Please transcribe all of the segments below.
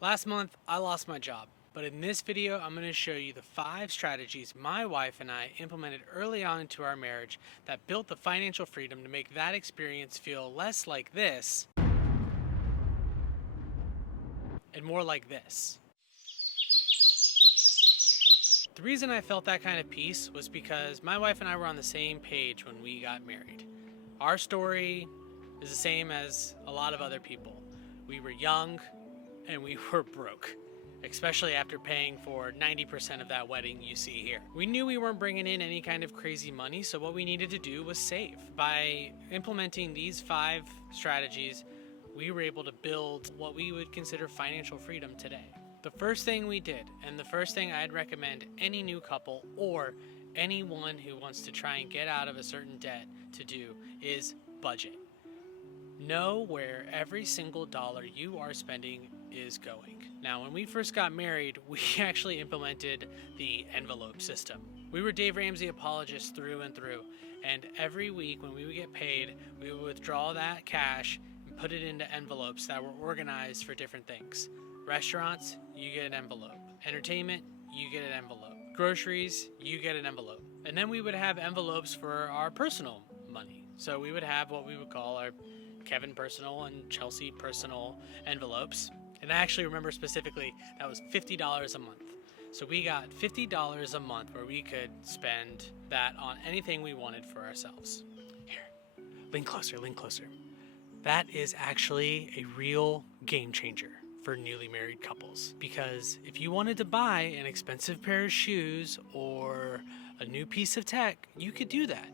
Last month, I lost my job, but in this video, I'm going to show you the 5 strategies my wife and I implemented early on into our marriage that built the financial freedom to make that experience feel less like this and more like this. The reason I felt that kind of peace was because my wife and I were on the same page when we got married. Our story is the same as a lot of other people. We were young and we were broke, especially after paying for 90% of that wedding you see here. We knew we weren't bringing in any kind of crazy money, so what we needed to do was save. By implementing these 5 strategies, we were able to build what we would consider financial freedom today. The first thing we did, and the first thing I'd recommend any new couple or anyone who wants to try and get out of a certain debt to do, is budget. Know where every single dollar you are spending is going. Now, when we first got married, we actually implemented the envelope system. We were Dave Ramsey apologists through and through, and every week when we would get paid, we would withdraw that cash and put it into envelopes that were organized for different things. Restaurants, you get an envelope. Entertainment, you get an envelope. Groceries, you get an envelope. And then we would have envelopes for our personal money. So we would have what we would call our Kevin personal and Chelsea personal envelopes. And I actually remember specifically that was $50 a month. So we got $50 a month where we could spend that on anything we wanted for ourselves. Here, lean closer, lean closer. That is actually a real game changer for newly married couples, because if you wanted to buy an expensive pair of shoes or a new piece of tech, you could do that.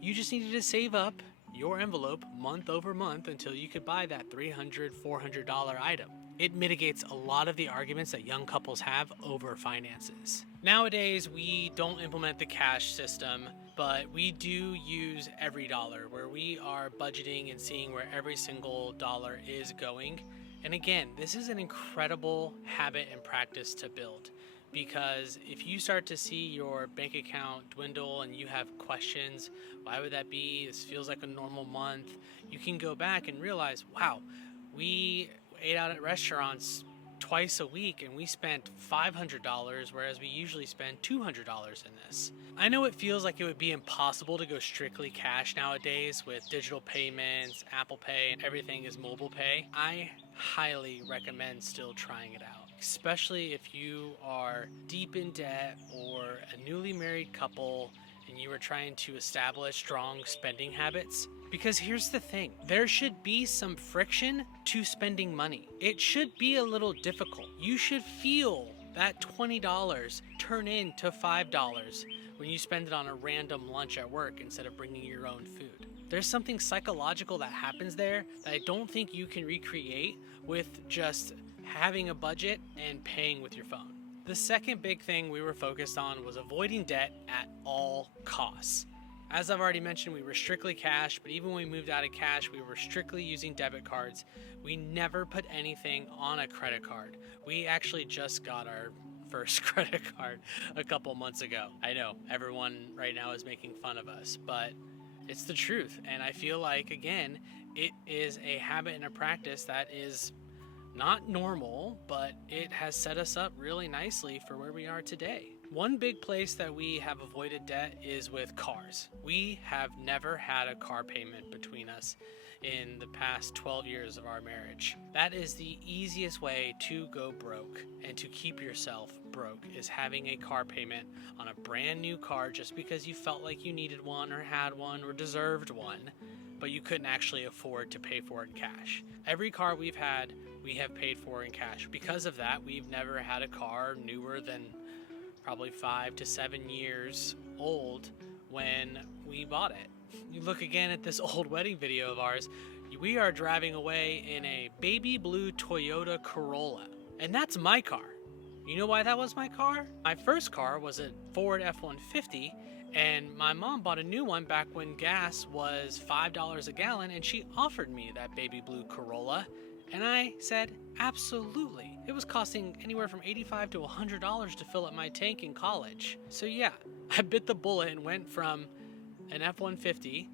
You just needed to save up your envelope month over month until you could buy that $300, $400 item. It mitigates a lot of the arguments that young couples have over finances. Nowadays, we don't implement the cash system, but we do use every dollar, where we are budgeting and seeing where every single dollar is going. And again, this is an incredible habit and practice to build, because if you start to see your bank account dwindle and you have questions, why would that be? This feels like a normal month. You can go back and realize, wow, we ate out at restaurants twice a week and we spent $500, whereas we usually spend $200 in this. I know it feels like it would be impossible to go strictly cash nowadays with digital payments, Apple Pay, and everything is mobile pay. I highly recommend still trying it out, especially if you are deep in debt or a newly married couple and you are trying to establish strong spending habits. Because here's the thing, there should be some friction to spending money. It should be a little difficult. You should feel that $20 turn into $5 when you spend it on a random lunch at work instead of bringing your own food. There's something psychological that happens there that I don't think you can recreate with just having a budget and paying with your phone. The second big thing we were focused on was avoiding debt at all costs. As I've already mentioned, we were strictly cash, but even when we moved out of cash, we were strictly using debit cards. We never put anything on a credit card. We actually just got our first credit card a couple months ago. I know everyone right now is making fun of us, but it's the truth. And I feel like, again, it is a habit and a practice that is not normal, but it has set us up really nicely for where we are today. One big place that we have avoided debt is with cars. We have never had a car payment between us in the past 12 years of our marriage. That is the easiest way to go broke and to keep yourself broke, is having a car payment on a brand new car just because you felt like you needed one or had one or deserved one, but you couldn't actually afford to pay for it in cash. Every car we've had, we have paid for in cash. Because of that, we've never had a car newer than probably 5 to 7 years old when we bought it. You look again at this old wedding video of ours, we are driving away in a baby blue Toyota Corolla. And that's my car. You know why that was my car? My first car was a Ford F-150, and my mom bought a new one back when gas was $5 a gallon, and she offered me that baby blue Corolla. And I said, absolutely. It was costing anywhere from $85 to $100 to fill up my tank in college. So yeah, I bit the bullet and went from an F-150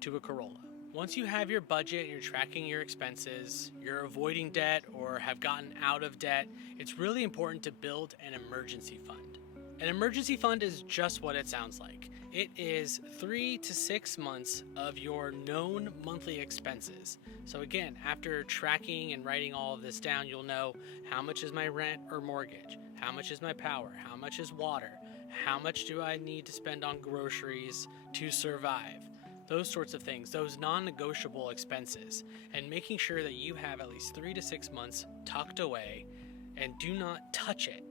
to a Corolla. Once you have your budget, you're tracking your expenses, you're avoiding debt or have gotten out of debt, it's really important to build an emergency fund. An emergency fund is just what it sounds like. It is 3 to 6 months of your known monthly expenses. So again, after tracking and writing all of this down, you'll know how much is my rent or mortgage, how much is my power, how much is water, how much do I need to spend on groceries to survive. Those sorts of things, those non-negotiable expenses, and making sure that you have at least 3 to 6 months tucked away and do not touch it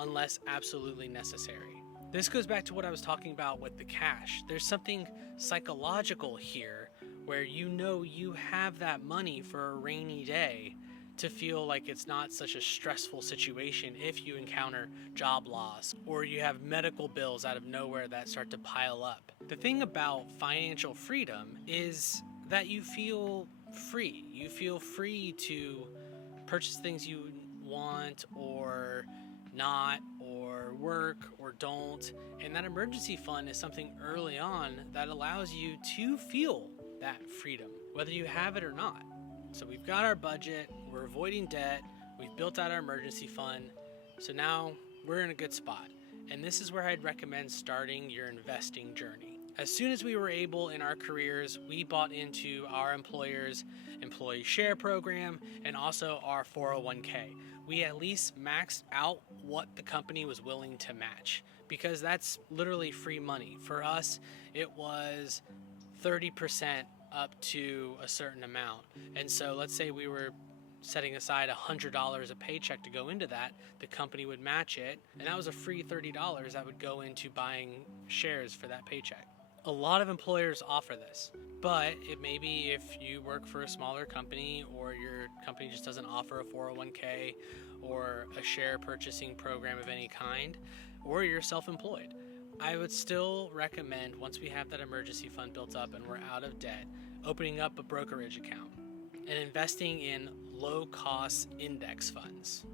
unless absolutely necessary. This goes back to what I was talking about with the cash. There's something psychological here where you know you have that money for a rainy day to feel like it's not such a stressful situation if you encounter job loss or you have medical bills out of nowhere that start to pile up. The thing about financial freedom is that you feel free. You feel free to purchase things you want or not, or work or don't. And that emergency fund is something early on that allows you to feel that freedom, whether you have it or not. So we've got our budget, we're avoiding debt, we've built out our emergency fund, so now we're in a good spot. And this is where I'd recommend starting your investing journey. As soon as we were able in our careers, we bought into our employer's employee share program and also our 401k. We at least maxed out what the company was willing to match because that's literally free money. For us, it was 30% up to a certain amount. And so let's say we were setting aside $100 a paycheck to go into that, the company would match it, and that was a free $30 that would go into buying shares for that paycheck. A lot of employers offer this, but it may be if you work for a smaller company or your company just doesn't offer a 401k or a share purchasing program of any kind, or you're self-employed. I would still recommend, once we have that emergency fund built up and we're out of debt, opening up a brokerage account and investing in low-cost index funds.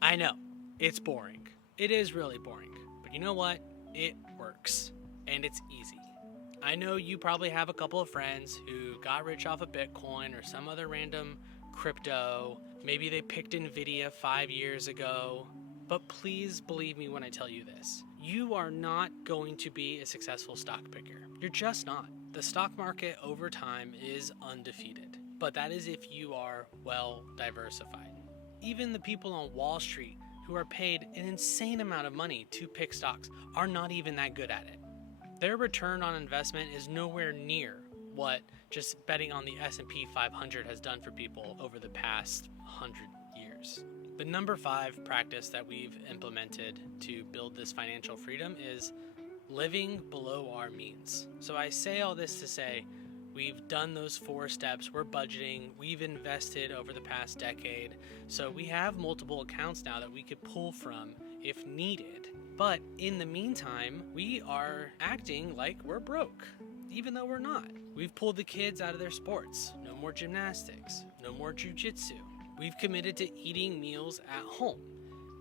I know, it's boring. It is really boring, but you know what? It works, and it's easy. I know you probably have a couple of friends who got rich off of Bitcoin or some other random crypto. Maybe they picked Nvidia 5 years ago. But please believe me when I tell you this. You are not going to be a successful stock picker. You're just not. The stock market over time is undefeated. But that is if you are well diversified. Even the people on Wall Street who are paid an insane amount of money to pick stocks are not even that good at it. Their return on investment is nowhere near what just betting on the S&P 500 has done for people over the past 100 years. The number 5 practice that we've implemented to build this financial freedom is living below our means. So I say all this to say we've done those 4 steps, we're budgeting, we've invested over the past decade, so we have multiple accounts now that we could pull from if needed. But in the meantime, we are acting like we're broke, even though we're not. We've pulled the kids out of their sports. No more gymnastics, no more jujitsu. We've committed to eating meals at home.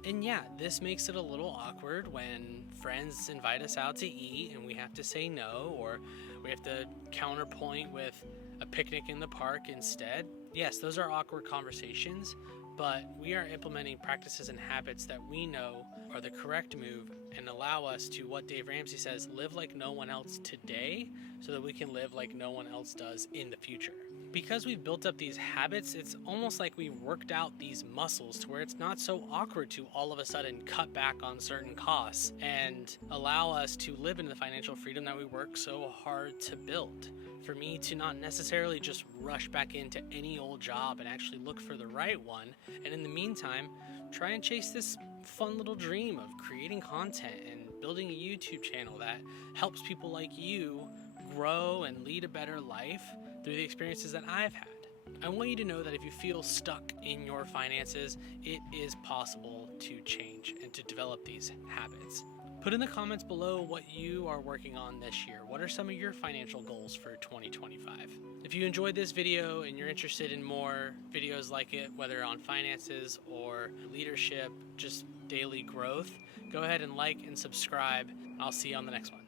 And yeah, this makes it a little awkward when friends invite us out to eat and we have to say no, or we have to counterpoint with a picnic in the park instead. Yes, those are awkward conversations, but we are implementing practices and habits that we know are the correct move and allow us to, what Dave Ramsey says, live like no one else today so that we can live like no one else does in the future. Because we've built up these habits, it's almost like we've worked out these muscles to where it's not so awkward to all of a sudden cut back on certain costs and allow us to live in the financial freedom that we work so hard to build. For me to not necessarily just rush back into any old job and actually look for the right one, and in the meantime, try and chase this fun little dream of creating content and building a YouTube channel that helps people like you grow and lead a better life through the experiences that I've had. I want you to know that if you feel stuck in your finances, it is possible to change and to develop these habits. Put in the comments below what you are working on this year. What are some of your financial goals for 2025? If you enjoyed this video and you're interested in more videos like it, whether on finances or leadership, just daily growth, go ahead and like and subscribe. I'll see you on the next one.